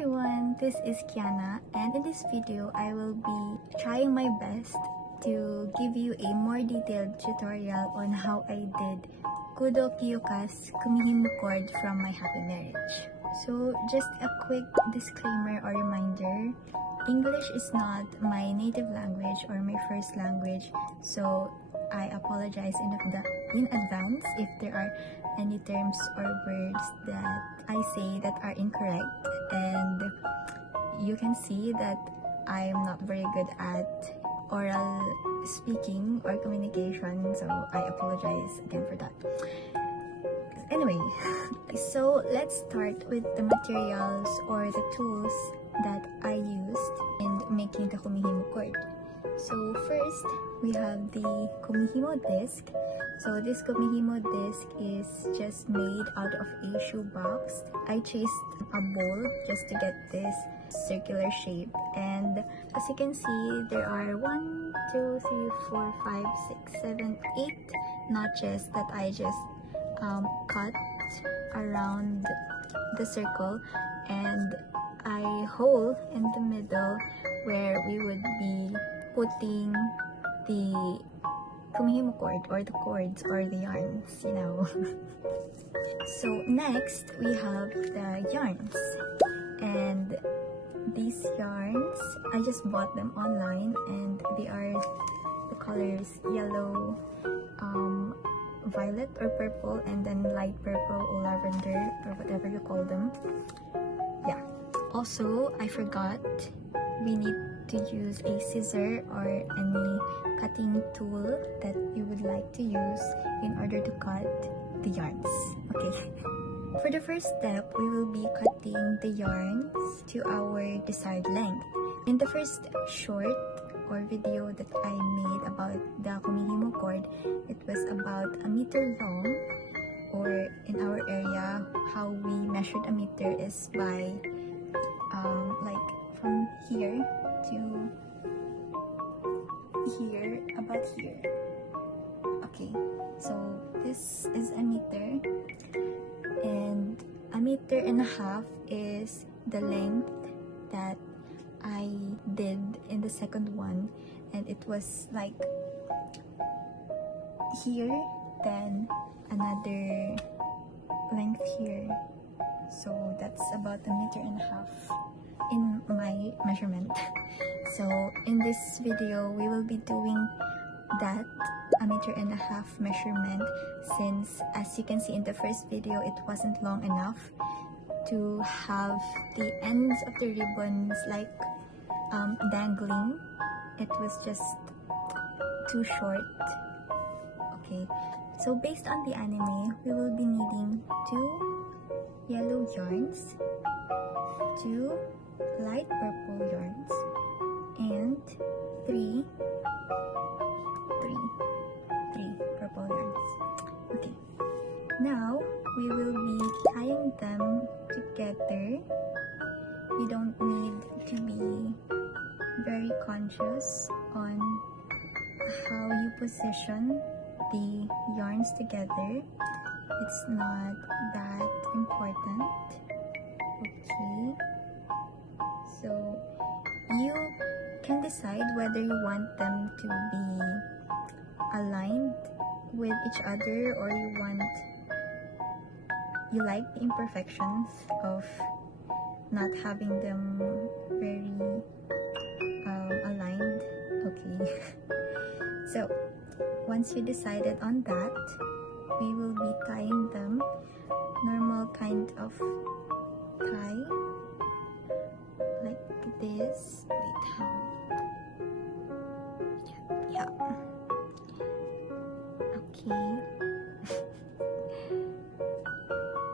everyone, this is Kiana, and in this video I will be trying my best to give you a more detailed tutorial on how I did Kudou Kiyoka's Kumihimo chord from my happy marriage. So just a quick disclaimer or reminder, English is not my native language or my first language, so I apologize in advance if there are any terms or words that I say that are incorrect, and you can see that I am not very good at oral speaking or communication, so I apologize again for that. Anyway, so let's start with the materials or the tools that I used in making the Kumihimo chord. So first, we have the Kumihimo disc. So this Kumihimo disc is just made out of a shoebox. I chased a bowl just to get this circular shape, and as you can see, there are 1, 2, 3, 4, 5, 6, 7, 8 notches that I just cut around the circle, and I hole in the middle where we would be putting the Kumihimo cord or the cords or the yarns, you know. So next we have the yarns, and these yarns I just bought them online, and they are the colors yellow, violet or purple, and then light purple or lavender or whatever you call them. Yeah. Also, I forgot, we need to use a scissor or any cutting tool that you would like to use in order to cut the yarns. Okay. For the first step, we will be cutting the yarns to our desired length. In the first short or video that I made about the Kumihimo cord, it was about a meter long, or in our area, how we measured a meter is by like from here to here, about here. Okay, so this is a meter, and a meter and a half is the length that I did in the second one, and it was like here, then another length here, so that's about a meter and a half in my measurement. So in this video we will be doing that a meter and a half measurement, since as you can see in the first video it wasn't long enough to have the ends of the ribbons like dangling. It was just too short. Okay, so based on the anime, we will be needing 2 yellow yarns, 2 light purple yarns, and 3 purple yarns. Okay, now we will be tying them together. You don't need to be very conscious on how you position the yarns together. It's not that important. Okay, so you can decide whether you want them to be aligned with each other, or you like the imperfections of not having them very aligned. Okay. So once you decided on that, we will be tying them normal kind of tie, like this. Wait, how? Yeah. Okay.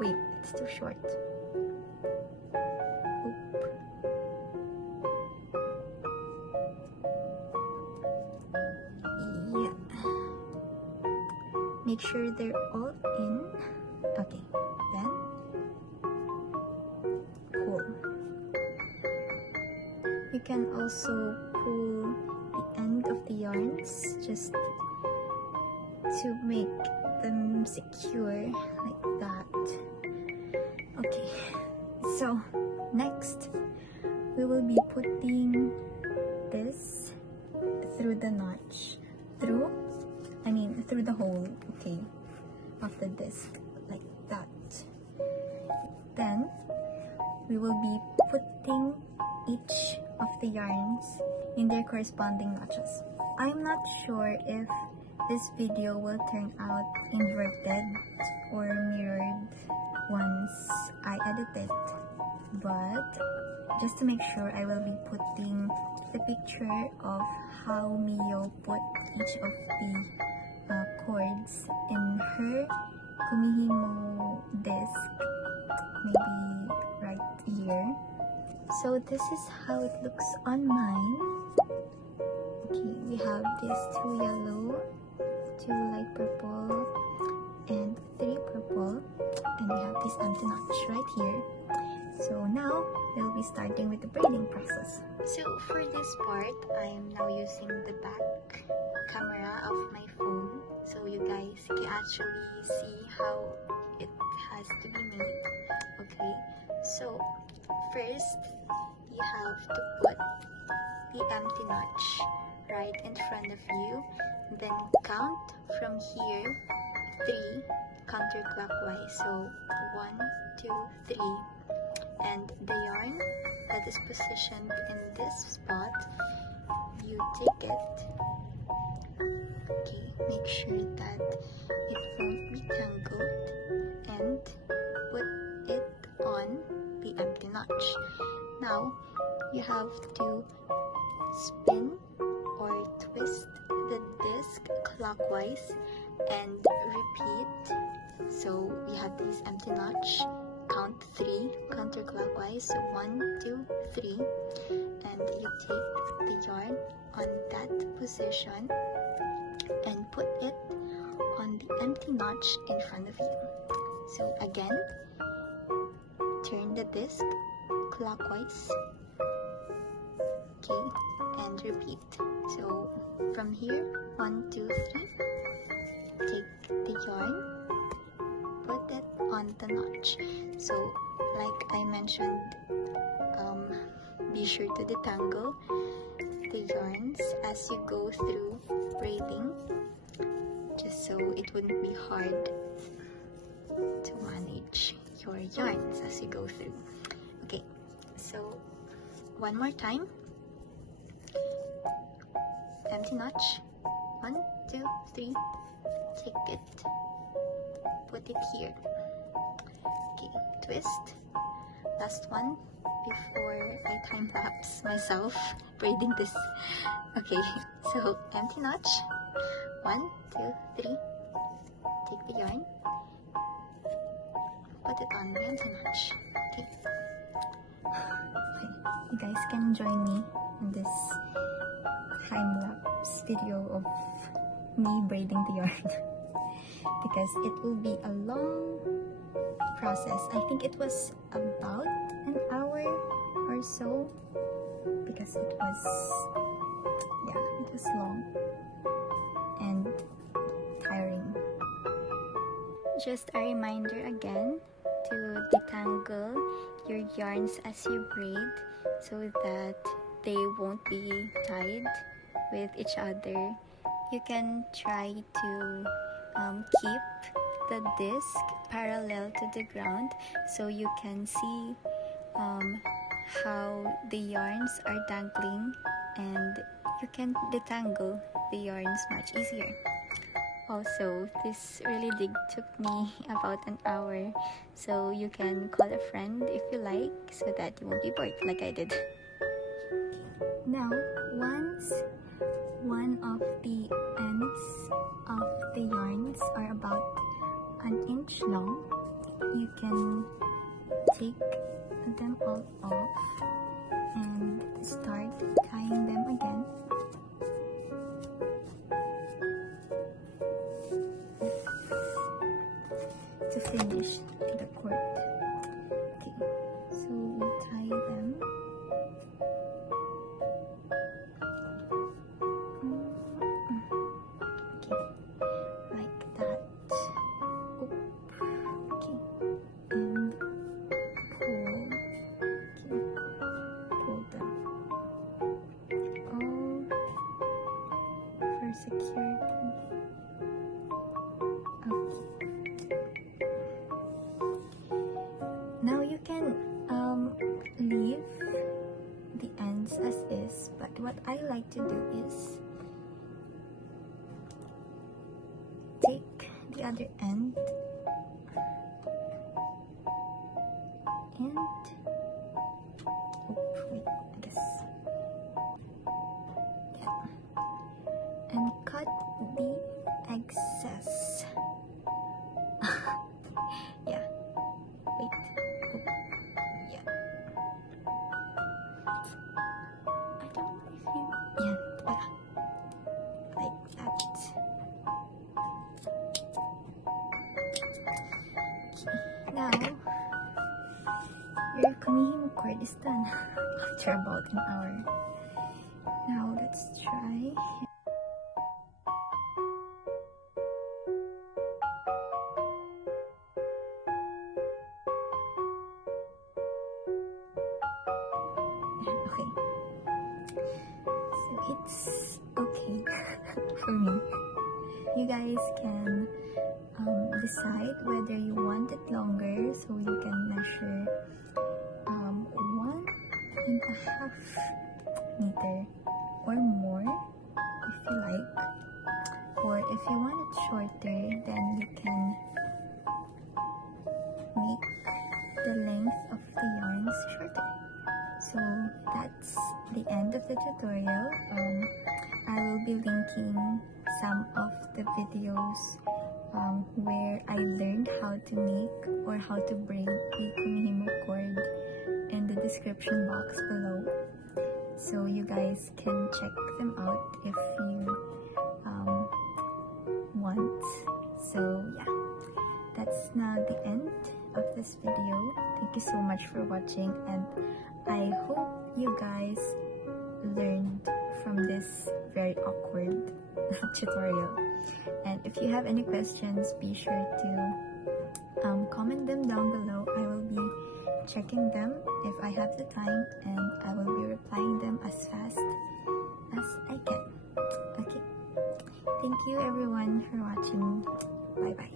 Wait, it's too short. Oop. Yeah. Make sure they're all in. Okay, then pull. You can also pull the end of the yarns just to make them secure like that. Okay, so Next, we will be putting this through the notch, through the hole, okay, of the disc, like that. Then we will be putting each of the yarns in their corresponding notches. I'm not sure if this video will turn out inverted or mirrored once I edit it, but just to make sure, I will be putting the picture of how Mio put each of the chords in her Kumihimo disc, maybe right here. So this is how it looks on mine. Okay, we have these 2 yellow, 2 light purple, and 3 purple, and we have this empty notch right here. So now we'll be starting with the braiding process. So for this part, I'm now using the back camera of my phone, so you guys can actually see how it has to be made. Okay, so first you have to put the empty notch right in front of you, then count from here 3 counterclockwise. So 1, 2, 3, and the yarn that is positioned in this spot, you take it. Okay, make sure that it won't be tangled, and put it on the empty notch. Now you have to spin or twist the disc clockwise and repeat. So we have this empty notch, count 3 counterclockwise, so 1, 2, 3, and you take the yarn on that position and put it on the empty notch in front of you. So again, turn the disc clockwise, okay, and repeat. So from here, 1, 2, 3, take the yarn, put it on the notch. So like I mentioned, be sure to detangle the yarns as you go through braiding, just so it wouldn't be hard to manage your yarns as you go through. Okay, so one more time, empty notch, 1, 2, 3, take it, put it here, okay, twist, last one before I time lapse myself braiding this. Okay, so empty notch, 1, 2, 3, take the yarn, put it on the empty notch. Okay, you guys can join me in this time-lapse video of me braiding the yarn because it will be a long process. I think it was about an hour or so because it was long and tiring. Just a reminder again to detangle your yarns as you braid so that they won't be tied with each other. You can try to keep the disc parallel to the ground so you can see how the yarns are dangling, and you can detangle the yarns much easier. Also, this really took me about an hour, so you can call a friend if you like so that you won't be bored like I did. Now, once one of the ends of the yarns are about an inch long, you can take them all off and start tying them again. To finish the cord. Okay, so we tie them. Okay, like that. Oop. Okay, and pull. Okay. can leave the ends as is, but what I like to do is take the other end and and cut the excess. Yeah, wait. Yeah. I don't know if you. Yeah, like that. Okay, now your Kumihimo cord is done after about an hour. Now let's try. Okay, so it's okay for me. You guys can decide whether you want it longer, so you can measure 1.5 meter or more if you like, or if you want it shorter, then you can make the length of the yarns shorter. So that's the end of the tutorial. I will be linking some of the videos where I learned how to make or how to braid a Kumihimo cord in the description box below, so you guys can check them out if you want. So yeah, that's now the end of this video. Thank you so much for watching, and I hope you guys learned from this very awkward tutorial. And if you have any questions, be sure to comment them down below. I will be checking them if I have the time, and I will be replying them as fast as I can. Okay, thank you everyone for watching. Bye bye.